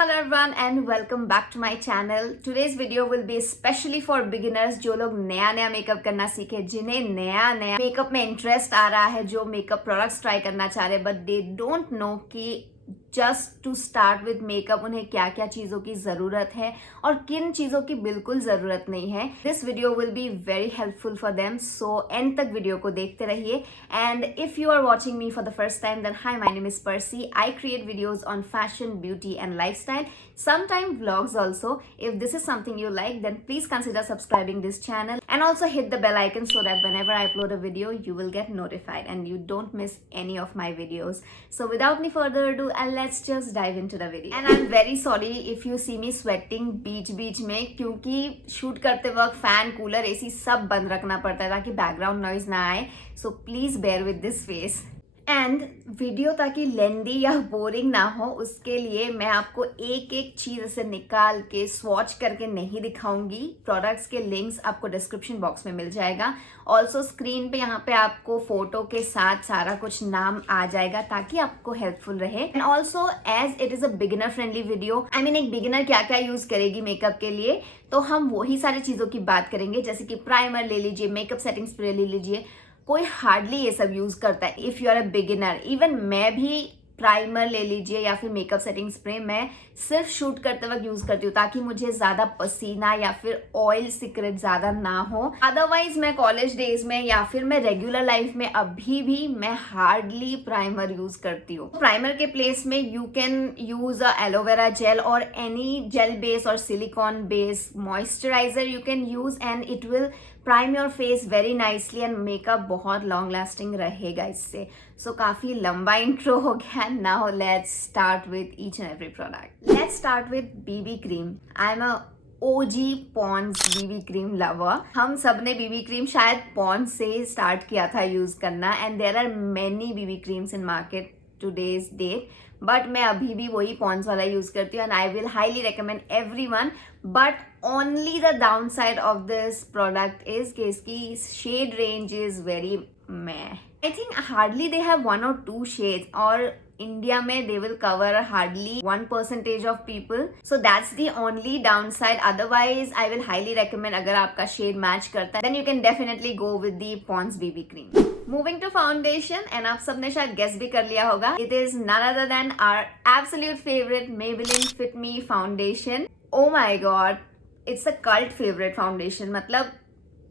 Hello everyone and welcome back to my channel. Today's video will be especially for beginners जो लोग नया नया makeup करना सीखे, जिन्हें नया नया मेकअप में इंटरेस्ट आ रहा है, जो मेकअप प्रोडक्ट्स ट्राई करना चाह रहे हैं बट दे डोंट नो कि just to start with makeup उन्हें क्या क्या चीज़ों की ज़रूरत है और किन चीज़ों की बिल्कुल ज़रूरत नहीं है. This video will be very helpful for them, so end तक वीडियो को देखते रहिए. And if you are watching me for the first time then hi, my name is Percy. I create videos on fashion, beauty and lifestyle, sometime vlogs also. If this is something you like, then please consider subscribing this channel and also hit the bell icon so that whenever I upload a video you will get notified and you don't miss any of my videos. So without any further ado, let's just dive into the video. And I'm very sorry if you see me sweating बीच में, क्योंकि shoot करते वक्त fan, cooler, AC सब बंद रखना पड़ता है ताकि बैकग्राउंड नॉइज ना आए. So please bear with this face. And video ताकि लेंदी या बोरिंग ना हो, उसके लिए मैं आपको एक एक चीज़ ऐसे निकाल के स्वॉच करके नहीं दिखाऊंगी. प्रोडक्ट्स के लिंक्स आपको डिस्क्रिप्शन बॉक्स में मिल जाएगा. ऑल्सो स्क्रीन पे यहाँ पे आपको फोटो के साथ सारा कुछ नाम आ जाएगा ताकि आपको हेल्पफुल रहे. And also as it is a beginner friendly video, I mean एक बिगिनर क्या क्या यूज़ करेगी मेकअप के लिए, तो हम वही सारी चीज़ों की बात करेंगे. जैसे कि प्राइमर ले लीजिए, मेकअप सेटिंग स्प्रे ले लीजिए. कोई हार्डली ये सब यूज करता है if you are a beginner. Even मैं भी प्राइमर ले लीजिए या फिर मेकअप सेटिंग स्प्रे मैं सिर्फ शूट करते वक्त यूज करती हूँ ताकि मुझे ज्यादा पसीना या फिर ऑयल सीक्रेट ज्यादा ना हो. अदरवाइज मैं कॉलेज डेज में या फिर मैं रेगुलर लाइफ में अभी भी मैं हार्डली प्राइमर यूज करती हूँ. प्राइमर के प्लेस में you can use a aloe vera gel और एनी जेल बेस और silicone base moisturiser you can use and it will prime your face very nicely and makeup बहुत लॉन्ग लास्टिंग रहेगा इससे. सो काफी लंबा इंट्रो हो गया. Now let's start with each and every product. Let's start with BB cream. I am a OG Pond's BB cream lover. हम सब ने बीबी क्रीम शायद पॉन्ड्स से ही स्टार्ट किया था यूज करना. And there are many BB creams in market today's date, but मैं अभी भी वही पॉन्ड्स वाला यूज करती हूँ. And I will highly recommend everyone. But only the downside of this product is कि इसकी shade range is very meh. I think hardly they have 1 or 2 shades, और इंडिया में they will cover hardly 1% of people. So that's the only downside. Otherwise, I will highly recommend अगर आपका shade match करता है then you can definitely go with the Pond's BB cream. Moving to foundation, and आप सबने शायद guess भी कर लिया होगा. It is none other than our absolute favorite Maybelline Fit Me foundation. Oh my god, it's a cult favorite foundation. मतलब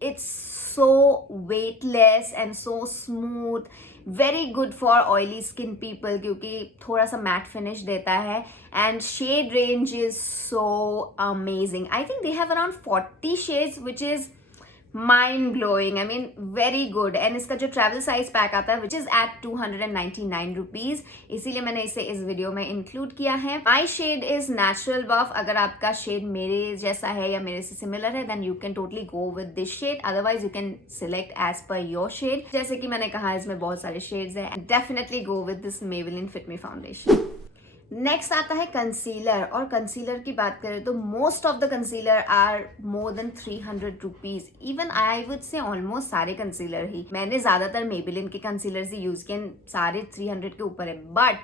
it's so weightless and so smooth, very good for oily skin people क्योंकि थोड़ा सा matte finish देता है. and shade range is so amazing. I think they have around 40 shades which is mind blowing. I mean very good. and इसका जो travel size pack आता है which is at 299 rupees, इसीलिए मैंने इसे इस वीडियो में इंक्लूड किया है. My shade is natural buff. अगर आपका शेड मेरे जैसा है या मेरे से सिमिलर है then you can totally go with this shade. otherwise you can select as per your shade. जैसे कि मैंने कहा इसमें बहुत सारे शेड्स हैं. definitely go with this Maybelline Fit Me foundation. Next आता है कंसीलर. और कंसीलर की बात करें तो most of the concealer are more than 300 rupees. Even I would say almost सारे कंसीलर ही, मैंने ज्यादातर मेबेलिन के कंसीलर्स ही यूज किए, सारे 300 के ऊपर है. बट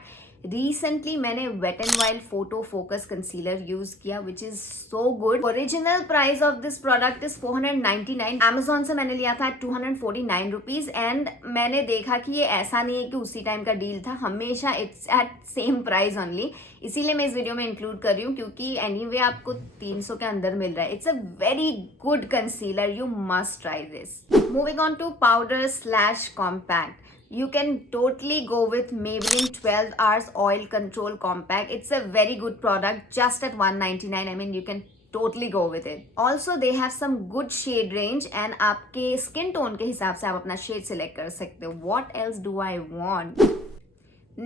रिसेंटली मैंने wet and wild photo focus concealer use किया which is so good. Original price of this product is 499. Amazon से मैंने लिया था 249 रुपीज. एंड मैंने देखा कि ये ऐसा नहीं है कि उसी टाइम का डील था, हमेशा it's at same price only. इसीलिए मैं इस वीडियो में इंक्लूड कर रही हूँ क्योंकि एनीवे आपको 300 के अंदर मिल रहा है. It's a very good concealer, you must try this. Moving on to powder slash compact. You can totally go with Maybelline 12 Hours Oil Control Compact. It's a very good product, just at 199. I mean, you can totally go with it. Also, they have some good shade range and आपके skin tone के हिसाब से आप अपना shade select कर सकते हो. What else do I want?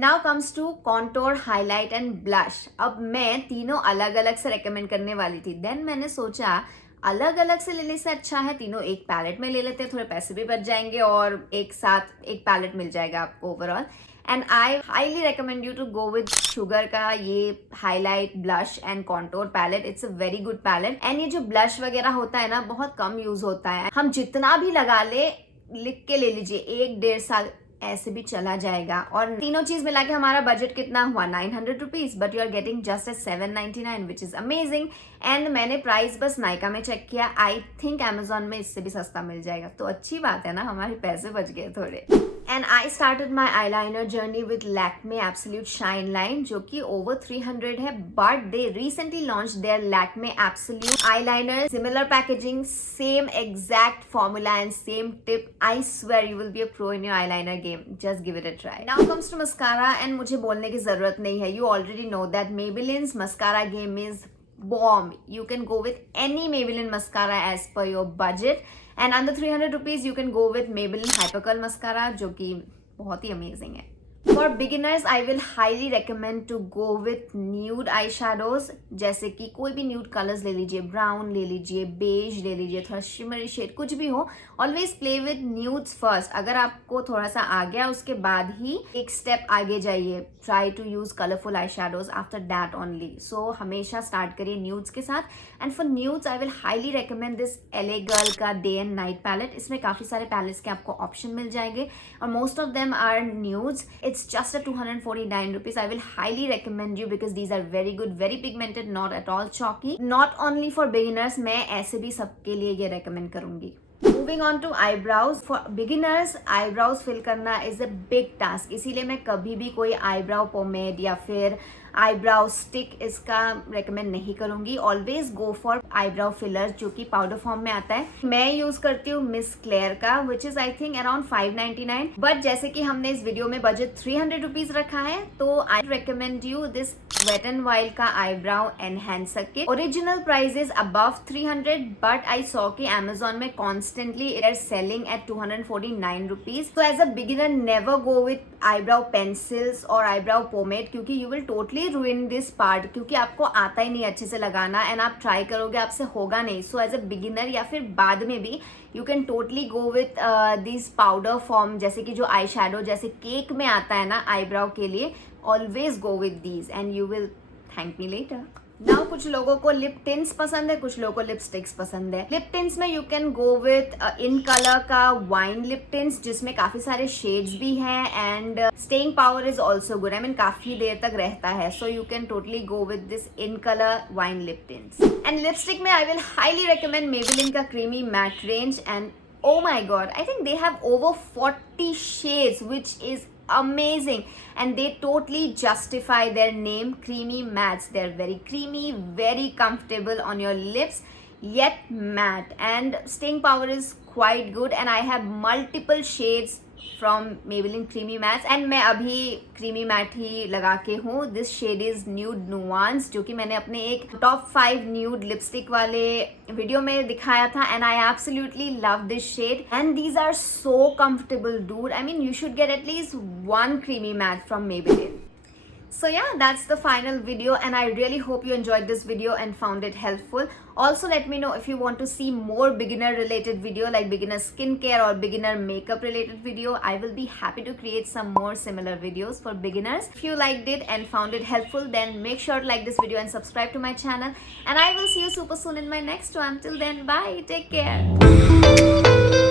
Now comes to contour, highlight and blush. अब मैं तीनों अलग अलग से recommend करने वाली थी. Then मैंने सोचा अलग अलग से लेने से अच्छा है तीनों एक पैलेट में ले लेते हैं, थोड़े पैसे भी बच जाएंगे और एक साथ एक पैलेट मिल जाएगा आपको overall. And I highly recommend you to go with Sugar का ये highlight, blush and contour palette. It's a very good palette. And ये जो ब्लश वगैरह होता है ना, बहुत कम यूज होता है. हम जितना भी लगा ले, लिख के ले लीजिए 1-1.5 साल ऐसे भी चला जाएगा। और तीनों चीज मिला के हमारा बजट कितना हुआ 900 rupees, but you are getting just at 799 which is amazing. And मैंने प्राइस बस नायका में चेक किया, आई थिंक अमेजोन में इससे भी सस्ता मिल जाएगा, तो अच्छी बात है ना, हमारे पैसे बच गए थोड़े। And I started my eyeliner journey with Lakme absolute shine line, जो कि ओवर 300 है, but they recently launch their Lakme absolute eyeliner, similar packaging, same exact formula and same tip. I swear you will be a pro in your eyeliner game, just give it a try. Now comes to mascara, and मुझे बोलने की जरूरत नहीं है, you already know that Maybelline's mascara game is bomb. You can go with any Maybelline mascara as per your budget, and under 300 rupees you can go with Maybelline Hypercurl mascara, जो कि बहुत ही amazing है। For beginners, I will highly recommend to go with nude eyeshadows, जैसे कि कोई भी nude colors ले लीजिए, brown ले लीजिए, beige ले लीजिए, थोड़ा shimmery shade, कुछ भी हो, always play with nudes first। अगर आपको थोड़ा सा आ गया, उसके बाद ही एक step आगे जाइए, try to use colorful eyeshadows after that only। So हमेशा start करिए nudes के साथ। And for nudes, I will highly recommend this LA Girl का Day and Night palette। इसमें काफी सारे palettes के आपको option मिल जाएंगे, और most of them are nudes। It's just at 249 rupees. I will highly recommend you because these are very good, very pigmented, not at all chalky. Not only for beginners, मैं ऐसे भी सबके लिए ये recommend करूंगी। Moving on to eyebrows. For beginners, eyebrows fill करना is a big task. इसीलिए मैं कभी भी कोई eyebrow pomade या फिर eyebrow stick इसका recommend नहीं करूंगी। Always go for eyebrow filler, जो कि powder form में आता है। मैं यूज करती हूँ मिस क्लेयर का, which is I think around 599, but जैसे कि हमने इस वीडियो में बजट 300 रुपीज रखा है, तो I recommend you this Wet n Wild का eyebrow enhancer kit. Original price is above 300, but I saw कि Amazon में constantly it is selling at 249 rupees. So as a beginner, never go with eyebrow pencils or eyebrow pomade, क्योंकि you will totally ruin this part, क्योंकि आपको आता ही नहीं अच्छे से लगाना, and आप ट्राई करोगे आपसे होगा नहीं। So as a beginner या फिर बाद में भी you can totally go with these powder form, जैसे कि जो आई शेडो जैसे केक में आता है ना eyebrow के लिए, always go with these and you will thank me later. Now कुछ लोगों को लिप टिंट्स पसंद है, कुछ लोगों को लिपस्टिक्स पसंद है। लिप टिंट्स में you can go with in colour का वाइन लिप टिंट्स, जिसमें काफी सारे शेड्स भी हैं, and staying power is also good, I mean काफी देर तक रहता है। So you can totally go with this in colour wine lip tints. And lipstick में I will highly recommend Maybelline का creamy matte range, and oh my god, I think they have over 40 shades, which is amazing, and they totally justify their name, creamy mattes. They're very creamy, very comfortable on your lips, yet matte, and staying power is quite good, and I have multiple shades from Maybelline creamy mattes, and मैं अभी creamy matte ही लगा के हूँ। This shade is nude nuance, जो कि मैंने अपने एक top 5 nude lipstick वाले वीडियो में दिखाया था, and I absolutely love this shade, and these are so comfortable, dude. I mean, you should get at least one creamy matte from Maybelline. So yeah, that's the final video, and I really hope you enjoyed this video and found it helpful. Also, let me know if you want to see more beginner related video, like beginner skincare or beginner makeup related video. I will be happy to create some more similar videos for beginners. If you liked it and found it helpful, then make sure to like this video and subscribe to my channel, and I will see you super soon in my next one. Till then, bye, take care.